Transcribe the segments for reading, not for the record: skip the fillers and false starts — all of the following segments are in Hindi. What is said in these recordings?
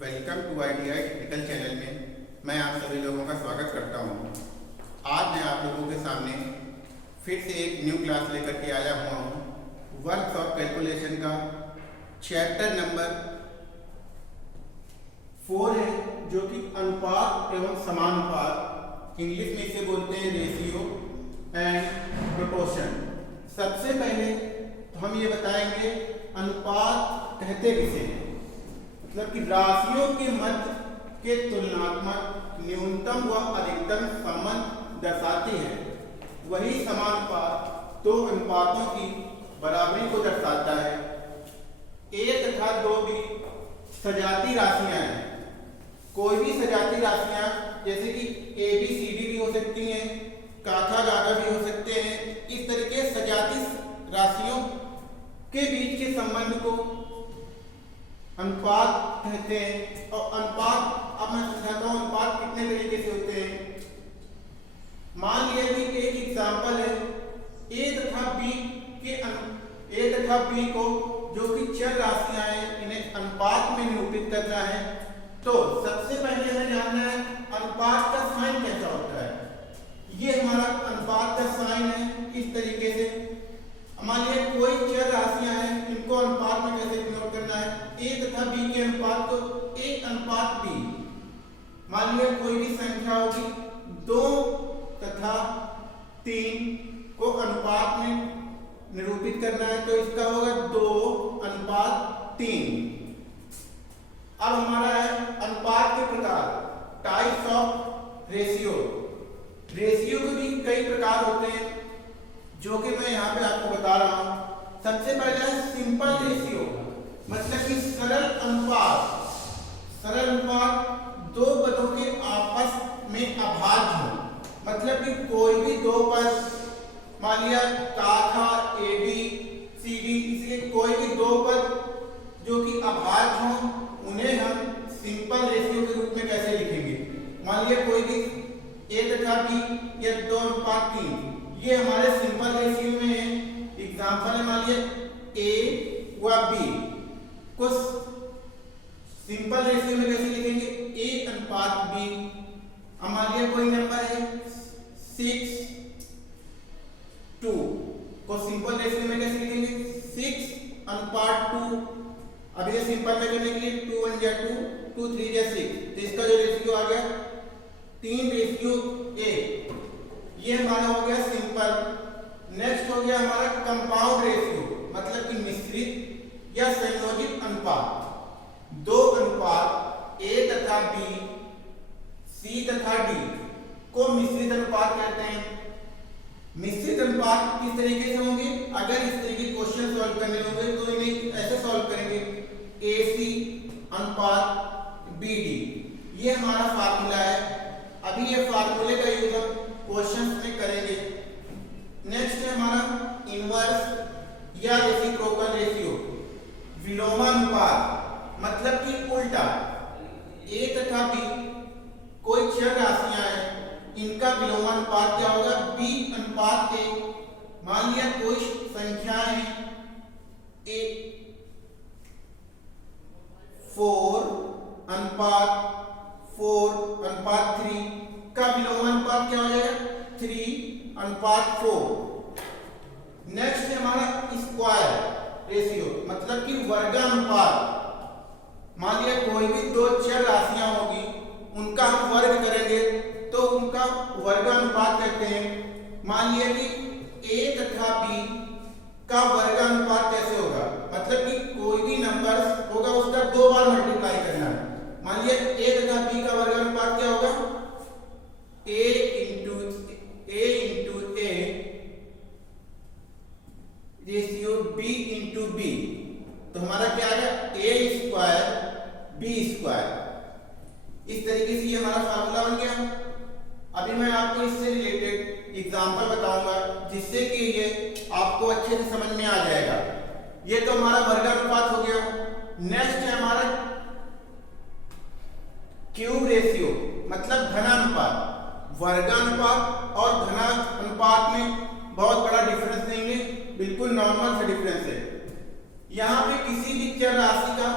Welcome to ITI technical channel में मैं आप सभी लोगों का स्वागत करता हूं। आज मैं आप लोगों के सामने फिर से एक न्यू क्लास लेकर के आया हुआ हूं। वर्क्स ऑफ कैलकुलेशन का चैप्टर नंबर 4 है, जो कि अनुपात एवं समानुपात, इंग्लिश में इसे बोलते हैं रेशियो एंड प्रोपोर्शन। सबसे पहले तो हम ये बताएंगे अनुपात कहते किसे हैं। मतलब कि राशियों के मध्य के तुलनात्मक न्यूनतम व अधिकतम संबंध दर्शाती है। वही समानुपात दो अनुपातों की बराबरी को दर्शाता है। एक तथा दो भी सजाती राशियां हैं। कोई भी सजाती राशियां जैसे कि ABCD भी हो सकती हैं, काथा गाथा भी हो सकते हैं। इस तरीके सजाती राशियों के बीच के संबंध को अनुपात कहते हैं। और अनुपात अब मैं समझाता हूँ अनुपात कितने तरीके से होते हैं। मान लिया कि एक एग्जाम्पल है, A तथा B को जो कि चर राशियां हैं, इन्हें अनुपात में निरूपित करना है। तो सबसे पहले हमें जानना है अनुपात का साइन कैसा होता है। ये हमारा अनुपात का साइन है। इस तरीके से मान लिया कोई चर राशियां हैं, इनको अनुपात में कैसे डिनोट करना है। A तथा B के अनुपात को A/B। मान लिया कोई भी संख्या होगी 2 तथा 3 को अनुपात में निरूपित करना है, तो इसका होगा 2/3। अब हमारा है अनुपात के प्रकार, टाइप्स ऑफ रेशियो। रेशियो के भी कई प्रकार होते हैं, जो कि मैं यहाँ पे आपको बता रहा हूँ। सबसे पहले है सिंपल रेशियो, मतलब कि सरल अनुपात। सरल अनुपात दो पदों के आपस में अभाज्य हो। मतलब कि कोई भी दो पद, मान लिया काथा ABCD, इसलिए कोई भी दो पद जो कि अभाज्य हो, उन्हें हम सिंपल रेशियो के रूप में कैसे लिखेंगे। मान लिया कोई भी A तथा B या 2/3, ये हमारे सिंपल रेशियो में है। एग्जाम्पल है, मान लिया A व B को सिंपल रेशियो में कैसे लिखेंगे, A/B। अब मान लिया कोई नंबर है 6:2 को सिंपल रेशियो में कैसे लिखेंगे, 6/2। अब ये सिंपल में करने के लिए 2 1 या 2, 2 3 या 6, तो इसका जो रेशियो आ गया 3:1। ये हमारा हो गया सिंपल। नेक्स्ट हो गया हमारा कंपाउंड रेशियो, मतलब कि मिश्रित या संयोजित अनुपात। दो अनुपात A तथा B, C तथा D को मिश्रित अनुपात कहते हैं। मिश्रित अनुपात किस तरीके से होंगे, अगर इस तरीके के क्वेश्चन सॉल्व करने होंगे तो इन्हें ऐसे सॉल्व करेंगे, AC/BD। ये हमारा फार्मूला है। अभी ये फार्मूले का यूज हम क्वेश्चंस में करेंगे। नेक्स्ट है हमारा इनवर्स या रेसिप्रोकल रेशियो, विलोमानुपात, मतलब कि उल्टा। A तथा B कोई चर राशियां हैं, इनका विलोमानुपात क्या होगा, B/A। मान लिया कोई संख्याएं हैं 4/4/3 का विलोमानुपात क्या हो जाएगा, 3/4। नेक्स्ट है हमारा स्क्वायर रेशियो, मतलब कि वर्गानुपात। मान लिया कोई भी दो चर राशियां होगी, उनका हम वर्ग करेंगे तो उनका वर्गानुपात कहते हैं। मान लिया कि A तथा B का वर्गानुपात कैसे होगा, मतलब कि कोई भी नंबर होगा उसका 2 बार मल्टीप्लाई करना है। मान लिया A तथा B का वर्गानुपात क्या होगा, A into A ratio B into B। तो हमारा क्या आएगा, A² B²। इस तरीके से ये हमारा फार्मूला बन गया। अभी मैं आपको इससे रिलेटेड एग्जांपल बताऊंगा, जिससे कि ये आपको अच्छे से समझ में आ जाएगा। ये तो हमारा वर्गानुपात हो गया। नेक्स्ट है हमारा क्यूब रेशियो, मतलब घनानुपात। वर्गानुपात और घनानुपात में बहुत बड़ा डिफरेंस नहीं है, बिल्कुल नॉर्मल सा डिफरेंस है। यहाँ पे किसी भी चर राशि का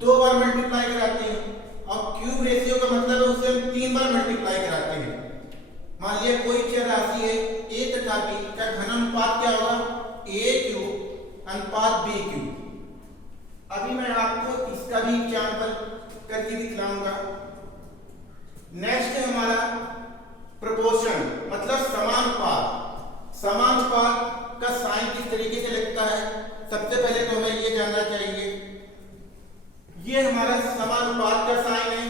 2 बार मल्टीप्लाई कराते हैं, और क्यूब रेशियो का मतलब है उसे हम 3 बार मल्टीप्लाई कराते हैं। मान लिया कोई चर राशि है a तथा b का घन अनुपात क्या होगा, a क्यूब अनुपात b क्यूब। अभी मैं आपको इसका भी एग्जाम्पल करके दिखलाऊंगा। नेक्स्ट है हमारा प्रोपोर्शन, मतलब समानुपात। समानुपात का साइन किस तरीके से लगता है, सबसे पहले तो हमें ये जानना चाहिए। ये हमारा समानुपात का साइन है।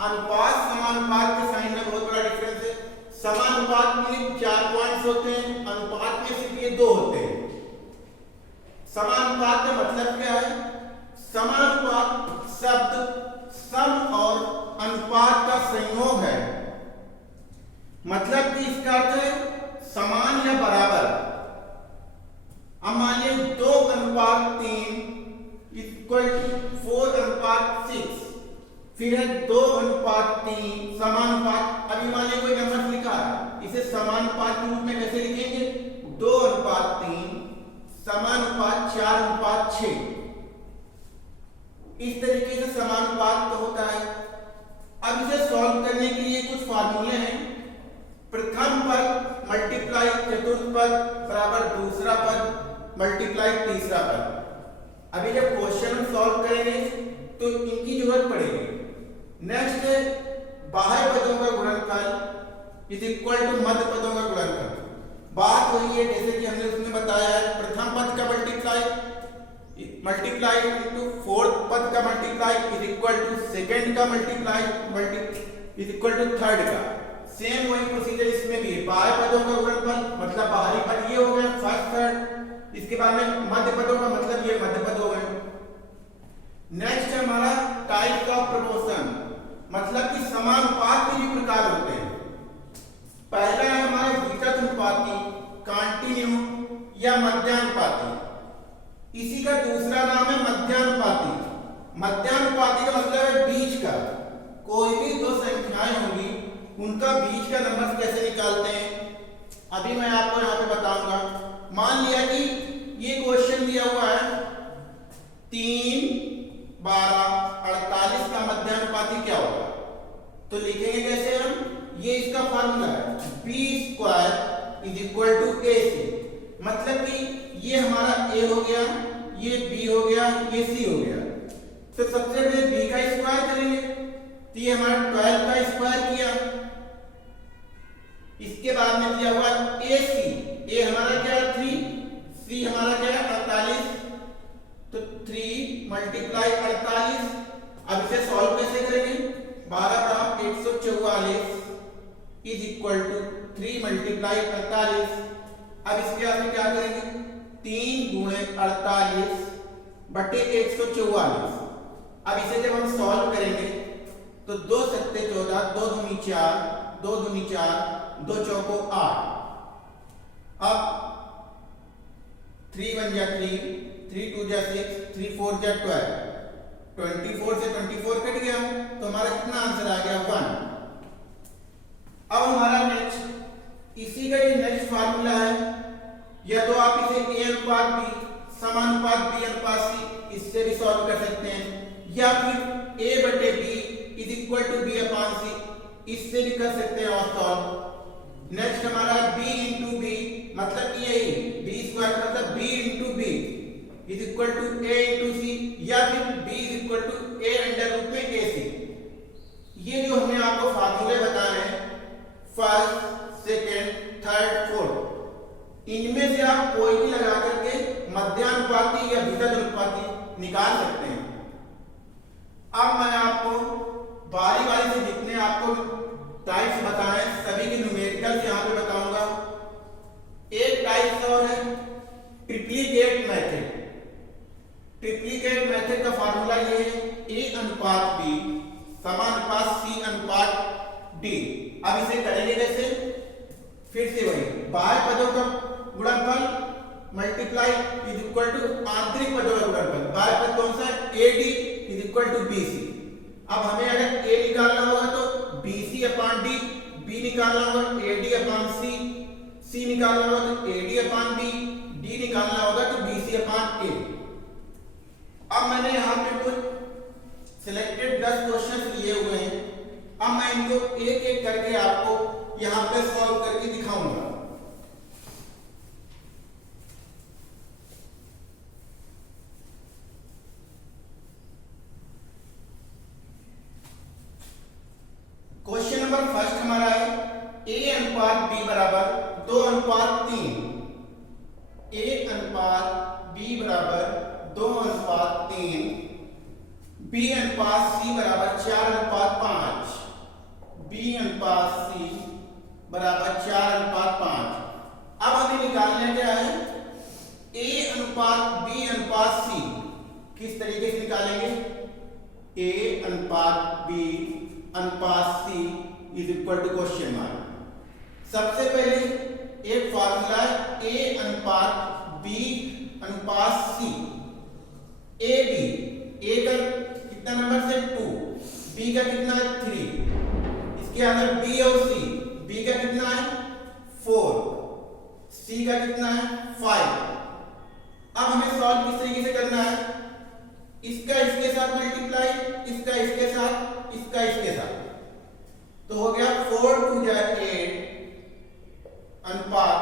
अनुपात समानुपात के साइन में बहुत बड़ा डिफरेंस है। समानुपात में 4 पॉइंट्स होते हैं, अनुपात में सिर्फ ये 2 होते हैं। समानुपात का मतलब क्या है, समानुपात शब्द सम और अनुपात का संयोग है, मतलब कि इसका अर्थ है समान या बराबर। अब मानिए 2:3 इक्वल टू 4:6, फिर है 2:3 समानुपात। अभी मान लीजिए कोई नंबर लिखा है, इसे समानुपात के रूप में कैसे लिखेंगे, 2:3 समानुपात 4:6। इस तरीके से समानुपात तो होता है। अब इसे सॉल्व करने के लिए कुछ फार्मूले हैं। प्रथम पद मल्टीप्लाई चतुर्थ पद बराबर दूसरा पद मल्टीप्लाई तीसरा पद। अभी जब क्वेश्चन सॉल्व करेंगे तो इनकी जरूरत पड़ेगी। नेक्स्ट है बाह्य पदों का गुणनफल इज इक्वल टू मध्य पदों का गुणनफल। बात वही है जैसे कि हमने उसमें बताया है, प्रथम पद का मल्टीप्लाई इनटू फोर्थ पद का multiply is equal to second का multiply is equal to third का। सेम वही प्रोसीजर इसमें भी है। बाह्य पदों का गुणनफल मतलब बाहरी पद ये हो गए फर्स्ट थर्ड, इसके बाद में मध्य पदों का मतलब ये मध्य पद हो गए। नेक्स्ट है हमारा टाइप ऑफ प्रोपोर्शन, मतलब कि समानुपात के भी प्रकार होते हैं। पहला है हमारा विकर्णानुपाती, कॉन्टिन्यू या मध्यानुपाती। इसी का दूसरा नाम है मध्यानुपाती। मध्यानुपाती का मतलब है बीच का। कोई भी 2 संख्याएं होंगी उनका बीच का नंबर कैसे निकालते हैं, अभी मैं आपको यहाँ पे बताऊंगा। मान लिया कि ये क्वेश्चन दिया हुआ है 3, 12, 48 का मध्यानुपाती क्या होगा, तो लिखेंगे कैसे हम, ये इसका फार्मूला है b² is equal to ac। मतलब कि ये हमारा a हो गया, ये b हो गया, ये c हो गया। तो सबसे पहले b का स्क्वायर करेंगे, तो ये हमारा 12 का स्क्वायर किया। इसके बाद में दिया हुआ ac, a हमारा क्या है 3, c हमारा क्या है 48, तो 3 मल्टीप्लाई 48। अब इसे सॉल्व कैसे करेंगे, 12 का 144 इज इक्वल टू 3 मल्टीप्लाई 48। अब इसके बाद में क्या करेंगे, 3 गुणे 48 बटे 144। अब इसे जब हम सॉल्व करेंगे तो 2 सत्ते 14, 2 दूनी 4, 2 दूनी 4, 2 चौको 8। अब 3 1 जा 3, 3 2 जा 6, 3 4 जा 12, 24 से 24 कट गया तो हमारा कितना आंसर आ गया 1। अब हमारा नेक्स्ट इसी का ये नेक्स्ट फार्मूला है, या तो आप इसे a अनुपात b समानुपात b अनुपात c इससे भी सॉल्व कर सकते हैं, या फिर a बटे b is equal to b upon c इससे भी कर सकते हैं और सॉल्व। नेक्स्ट हमारा b इंटू b, मतलब कि यही b स्क्वायर मतलब b into b is equal to a into c, या फिर b is equal to a under root में ac। ये जो हमने आपको फार्मूले बताए हैं फर्स्ट, सेकेंड, थर्ड, फोर्थ, इनमें से आप कोई भी लगा करके मध्यानुपाती या विकर्णानुपाती निकाल सकते हैं। अब मैं आपको बारी बारी से जितने आपको टाइप्स बताए सभी के न्यूमेरिकल्स यहाँ पे बताऊंगा। एक टाइप और है ट्रिप्लिकेट मेथड। ट्रिप्लिकेट मेथड का फार्मूला ये है a अनुपात b समानुपात c अनुपात d। अब इसे करेंगे कैसे, फिर से वही बाह्य पदों का गुणनफल मल्टीप्लाई इज इक्वल टू आंतरिक पदों का गुणनफल। बाह्य पद कौन सा है, AD is equal to BC। अब हमें अगर A निकालना होगा तो BC अपान D, B निकालना होगा AD अपान C, C निकालना होगा तो AD अपान B, D निकालना होगा तो BC अपान A। अब मैंने यहाँ पे कुछ सिलेक्टेड 10 क्वेश्चन लिए हुए हैं। अब मैं इनको एक एक करके आपको यहाँ पे सॉल्व करके दिखाऊंगा। क्वेश्चन नंबर फर्स्ट हमारा है a अनुपात b बराबर 2 अनुपात 3। a अनुपात b बराबर 2 अनुपात 3, b अनुपात c बराबर 4 अनुपात 5, b अनुपात c बराबर 4 अनुपात 5। अब हमें निकालना क्या है, a अनुपात b अनुपात c। किस तरीके से निकालेंगे, a अनुपात b अनुपात c is equal to question mark. सबसे पहले एक फार्मूला है a अनुपात b अनुपात c। a का कितना नंबर से 2, b का कितना है 3, इसके अंदर b और c। b का कितना है 4, c का कितना है 5। अब हमें सॉल्व किस तरीके से करना है, इसका इसके साथ मल्टीप्लाई, इसका इसके साथ, इसका इसके साथ, तो हो गया 4 2 जा 8 अनुपात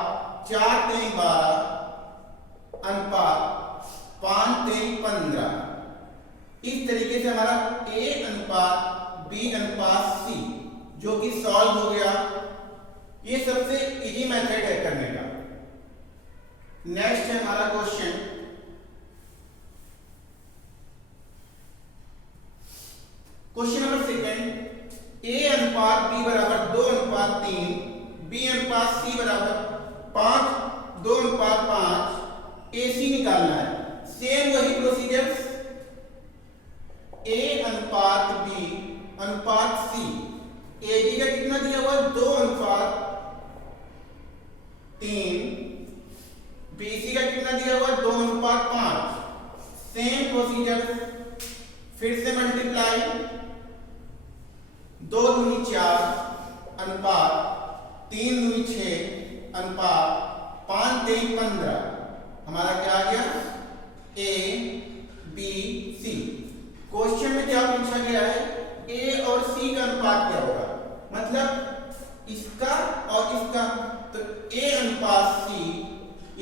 4 3 12 अनुपात 5 3 15। इस तरीके से हमारा a अनुपात b अनुपात c जो कि सॉल्व हो गया। ये सबसे इजी मेथड है करने का। नेक्स्ट है हमारा क्वेश्चन नंबर सेकंड, a अनुपात b बराबर 2 अनुपात 3, b अनुपात c बराबर 5 2 अनुपात 5, ac निकालना है। सेम वही प्रोसीजर, a अनुपात b अनुपात c। ab का कितना दिया हुआ 2 अनुपात 3, bc का कितना दिया हुआ 2 अनुपात 5। सेम प्रोसीजर, फिर से मल्टीप्लाई, 2 दूनी 4 अनुपात 3 दूनी 6 अनुपात 5 3 15। हमारा क्या आ गया a b c। क्वेश्चन में क्या पूछा गया है, a और c का अनुपात क्या होगा, मतलब इसका और इसका, तो a अनुपात c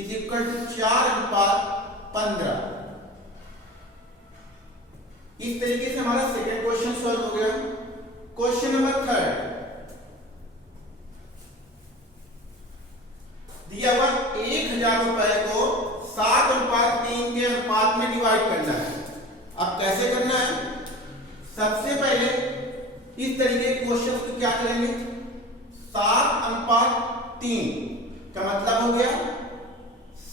इज इक्वल टू 4 अनुपात 15। इस तरीके से हमारा सेकंड क्वेश्चन सॉल्व हो गया। क्वेश्चन नंबर थर्ड, दिया हुआ 1000 रुपए को 7 अनुपात 3 के अनुपात में डिवाइड करना है। अब कैसे करना है, सबसे पहले इस तरीके के क्वेश्चन को क्या करेंगे, 7 अनुपात 3 का मतलब हो गया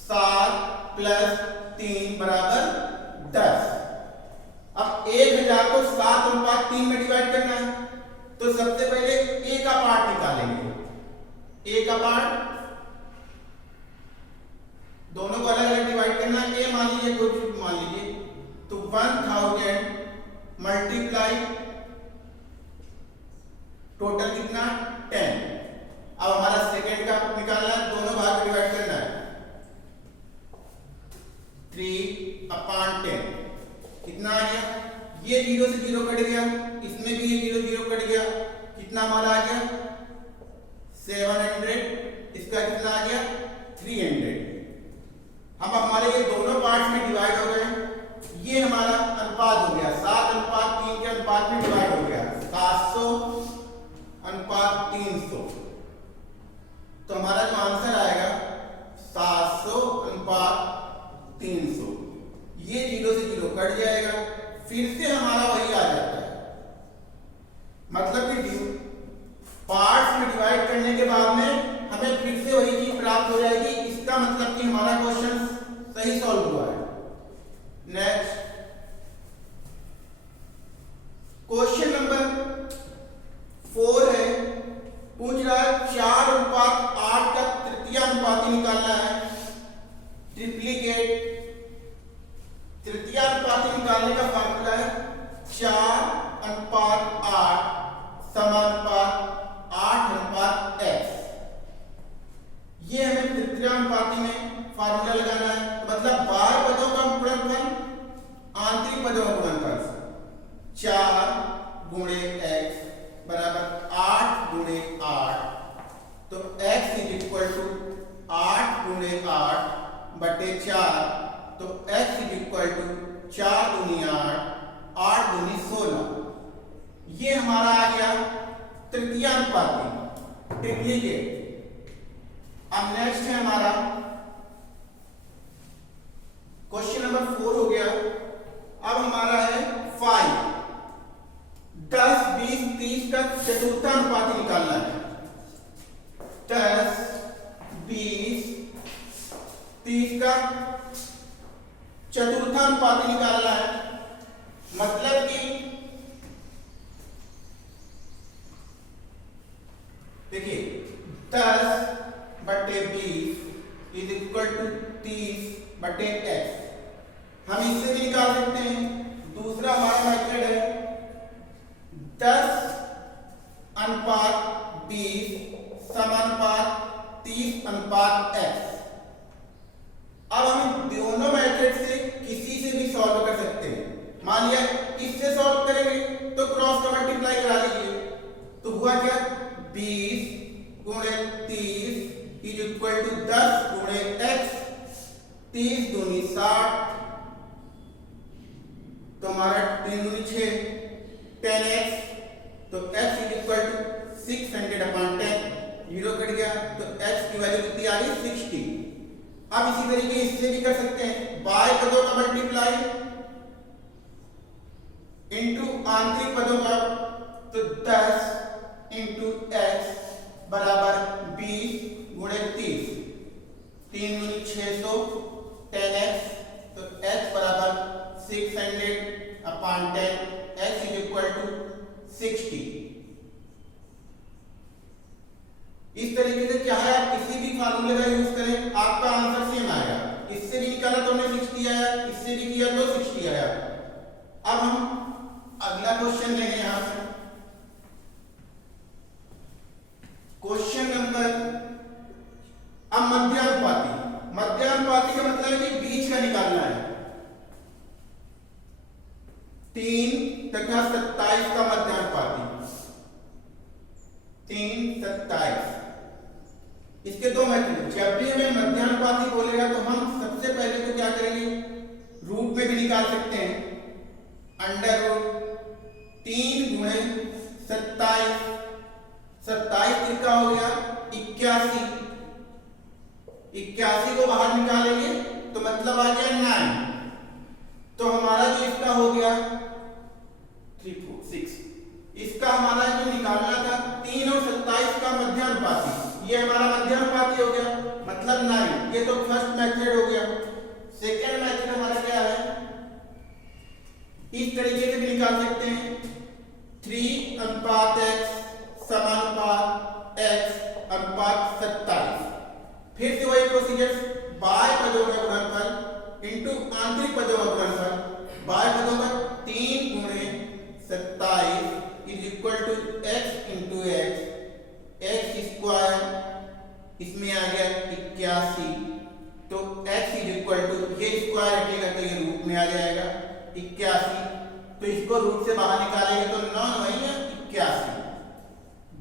7 प्लस 3 बराबर 10। अब 1000 को 7 अनुपात 3 में डिवाइड करना है, तो सबसे पहले a का पार्ट निकालेंगे। a का पार्ट, दोनों को अलग अलग डिवाइड करना है। a मान लीजिए, कुछ मान लीजिए, तो 1000 मल्टीप्लाई टोटल कितना 10। अब हमारा सेकेंड का निकालना है, दोनों भाग में डिवाइड करना है, 3/10 कितना आ गया, ये 0 से 0 कट गया, इसमें भी ये 0 0 कट गया, कितना हमारा आ गया 700, इसका कितना आ गया 300। अब हमारे ये दोनों पार्ट्स में डिवाइड हो गए, ये हमारा अनुपात हो गया 7 अनुपात 3 के अनुपात में डिवाइड हो गया 700 अनुपात 300। तो हमारा जो आंसर आएगा 700 अनुपात 300। ये 0 से 0 कट जाएगा, फिर से हमारा वही आ जाता है, मतलब कि पार्ट्स में डिवाइड करने के बाद में हमें फिर से वही चीज प्राप्त हो जाएगी। इसका मतलब कि हमारा क्वेश्चन सही सॉल्व हुआ है। नेक्स्ट क्वेश्चन नंबर 4 है, पूछ रहा है 4 अनुपात 8 का तृतीय अनुपाती निकालना है। ट्रिप्लीकेट तृतीय अनुपाती निकालने का फार्मूला है 4 अनुपात 8 समानुपात 8 अनुपात x। ये हमें तृतीय अनुपाती में फार्मूला लगाना है, मतलब बार पदों का गुणनफल आंतरिक 4 दूनी 8, 8 दूनी 16, ये हमारा आ गया तृतीयानुपाती ट्रिप्लिकेट। अब नेक्स्ट है हमारा क्वेश्चन नंबर 4 हो गया। अब हमारा है 5, 10, 20, 30 का चतुर्थानुपाती निकालना है। 10, 20, 30 का चतुर्थानुपाती निकालना है। मतलब कि देखिए 10/20 इज इक्वल टू 30/x। हम इससे भी निकाल सकते हैं। दूसरा हमारा मेथड है 10/20 समानुपात 30/x। अब हम दोनों मेथड से किसी से भी सॉल्व कर सकते हैं। मान लिया इससे सॉल्व करेंगे तो क्रॉस का मल्टीप्लाई करा लीजिए, तो हुआ क्या 20 गुणे 30 इज इक्वल टू 10 गुणे x। 30 दूनी 60, तो हमारा 3 दूनी 6, 10x, तो x is equal to 600/10। 0 cut गया तो x की वैल्यू कितनी आ गई 60। अब इसी तरीके इससे भी कर सकते हैं, बाह्य पदों का मल्टीप्लाई इनटू आंतरिक पदों का, तो 10 इनटू x बराबर 20 गुणे 30, 3 दूनी 600, 10x, तो x बराबर 600/10, x इज इक्वल टू 60। इस तरीके से क्या है, आप किसी भी फार्मूले का यूज करें आपका आंसर सेम आएगा। इससे भी निकाला तो हमने 60 आया, इससे भी किया तो 60 आया। अब हम अगला क्वेश्चन लेंगे यहां से, क्वेश्चन नंबर अब मध्यानुपाती। मध्यानुपाती का मतलब है कि बीच का निकालना है। 3 तथा 27 का मध्यानुपाती, 3, 27। इसके दो मेथड। जब भी हमें मध्यानुपाती बोलेगा तो हम सबसे पहले तो क्या करेंगे, रूट में भी निकाल सकते हैं। अंडर रूट 3 गुणे 27, 27 कितना हो गया 81। 81 को बाहर निकालेंगे तो मतलब आ गया 9। तो हमारा जो इसका हो गया 3, 4, 6, इसका हमारा जो निकालना था 3 और 27 का मध्यानुपाती, ये हमारा मध्यानुपाती हो गया, मतलब 9। ये तो फर्स्ट मेथड हो गया। सेकेंड मेथड हमारा क्या है, इस तरीके से भी निकाल सकते हैं। 3/x समानुपात x अनुपात 27। फिर से वही प्रोसीजर, बाह्य पदों का गुणनफल इनटू आंतरिक पदों का गुणनफल। बाह्य पदों का 3 गुणे 27 is equal to x into x square, इसमें आ गया 81। तो x इज इक्वल टू, ये स्क्वायर हटेगा तो ये रूट में आ जाएगा 81। तो इसको रूट से बाहर निकालेंगे तो 9 वही है 81।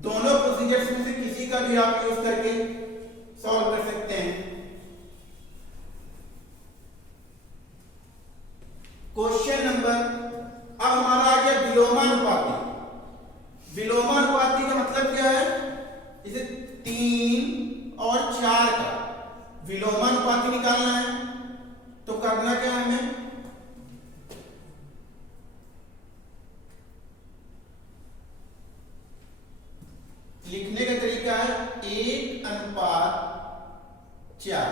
दोनों प्रोसीजर्स में से किसी का भी आप यूज करके सॉल्व कर सकते हैं। क्वेश्चन नंबर अब हमारा आ गया विलोमानुपाती। विलोमानुपाती का मतलब क्या है, जैसे 3 और 4 का विलोमानुपाती निकालना है तो करना क्या है हमें, लिखने का तरीका है 1/4।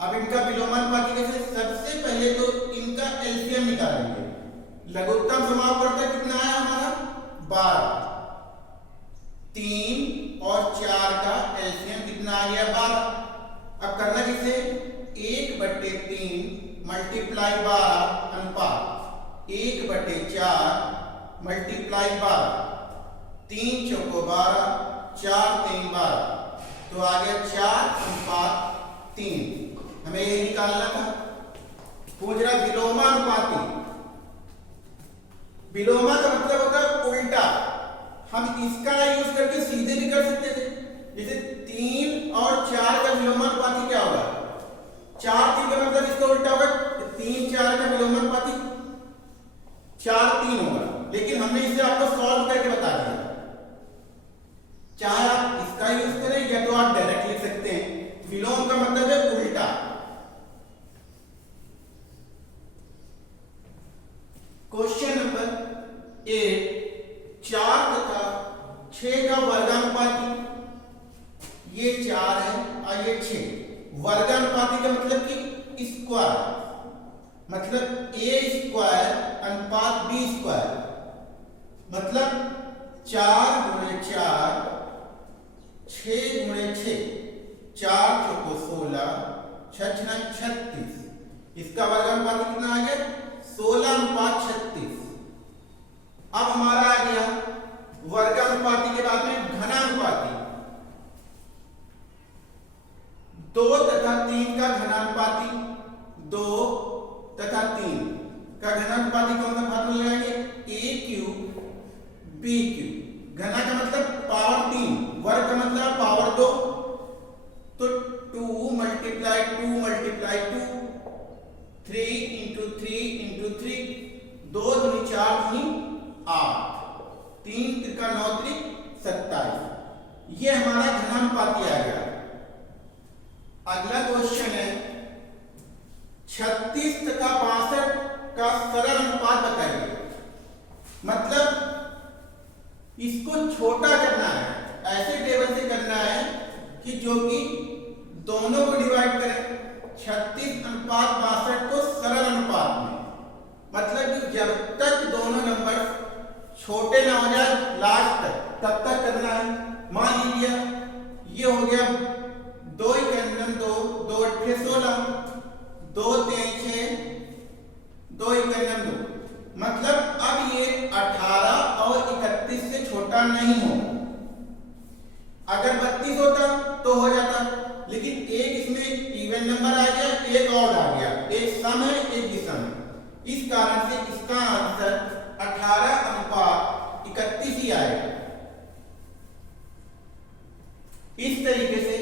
अब इनका विलोमानुपाती कैसे, सबसे पहले तो इनका एलसीएम निकालेंगे। लघुत्तम समापवर्तक कितना है हमारा 12। 3 और 4 का एलसीएम कितना आ गया 12। अब करना किसे, 1/3 मल्टीप्लाई 12 अनुपात 1/4 मल्टीप्लाई 12। 3 चौको 12, 4 3 12, तो आ गया 4/3। हमें ये निकालना था। पूछ रहा विलोमानुपाती। विलोमा का मतलब होता है उल्टा। हम इसका ना यूज करके सीधे भी कर सकते थे। जैसे 3 और 4 का विलोमानुपाती क्या होगा, 4 3 का मतलब इसका उल्टा होगा 3 4 का विलोमानुपाती 4 3 होगा, लेकिन हमने इसे आपको सॉल्व करके बता दिया। चाहे आप इसका यूज करें या तो आप डायरेक्ट लिख सकते हैं। विलोम का मतलब है उल्टा। क्वेश्चन नंबर 8, 4 तथा 6 का वर्गानुपाती, ये 4 है और ये 6। वर्गानुपाती का मतलब कि स्क्वायर, मतलब a स्क्वायर अनुपात b स्क्वायर, मतलब 4 गुणे 4 6 गुणे 6, 4 चौको 16, 6 छः 36। इसका वर्गानुपाती कितना आ गया? 16:36। अब हमारा आ गया वर्गानुपाती के बाद में घनानुपाती। 2 तथा 3 का घनानुपाती, 2 तथा 3 का घनानुपाती कौन सा फार्मूला लगाएंगे? a cube b cube. घना का मतलब पावर 3, वर्ग का मतलब पावर 2, तो 2 मल्टीप्लाई 2 मल्टीप्लाई 2, 3 इंटू 3 इंटू 3, 2 दूनी 4 दूनी 8, 3 त्रिका 9 त्रिक 27। ये हमारा घनानुपाती आ गया। अगला क्वेश्चन है 36 तथा 62 का सरल अनुपात बताइए। मतलब इसको छोटा करना है, ऐसे टेबल से करना है कि जो कि दोनों को डिवाइड करे। 36:62 को सरल अनुपात में, मतलब कि जब तक दोनों नंबर छोटे ना हो जाए लास्ट तक, तब तक करना है। मान लीजिए ये हो गया 2 × 2, 2 × 16, 2 × 6, 2 × 2, मतलब अब ये 18 और 31 से छोटा नहीं हो। अगर 32 होता तो हो जाता, लेकिन एक इसमें इवन नंबर आ गया, एक ऑड आ गया, एक सम है एक विषम है। इस कारण से इसका आंसर 18:31 ही आएगा। इस तरीके से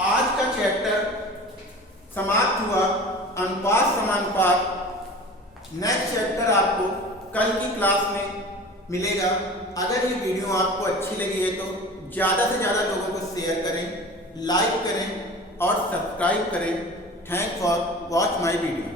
आज का चैप्टर समाप्त हुआ, अनुपात समानुपात। नेक्स्ट चैप्टर आपको कल की क्लास में मिलेगा। अगर ये वीडियो आपको अच्छी लगी है तो ज़्यादा से ज़्यादा लोगों को शेयर करें, लाइक करें और सब्सक्राइब करें। Thanks for watch my video.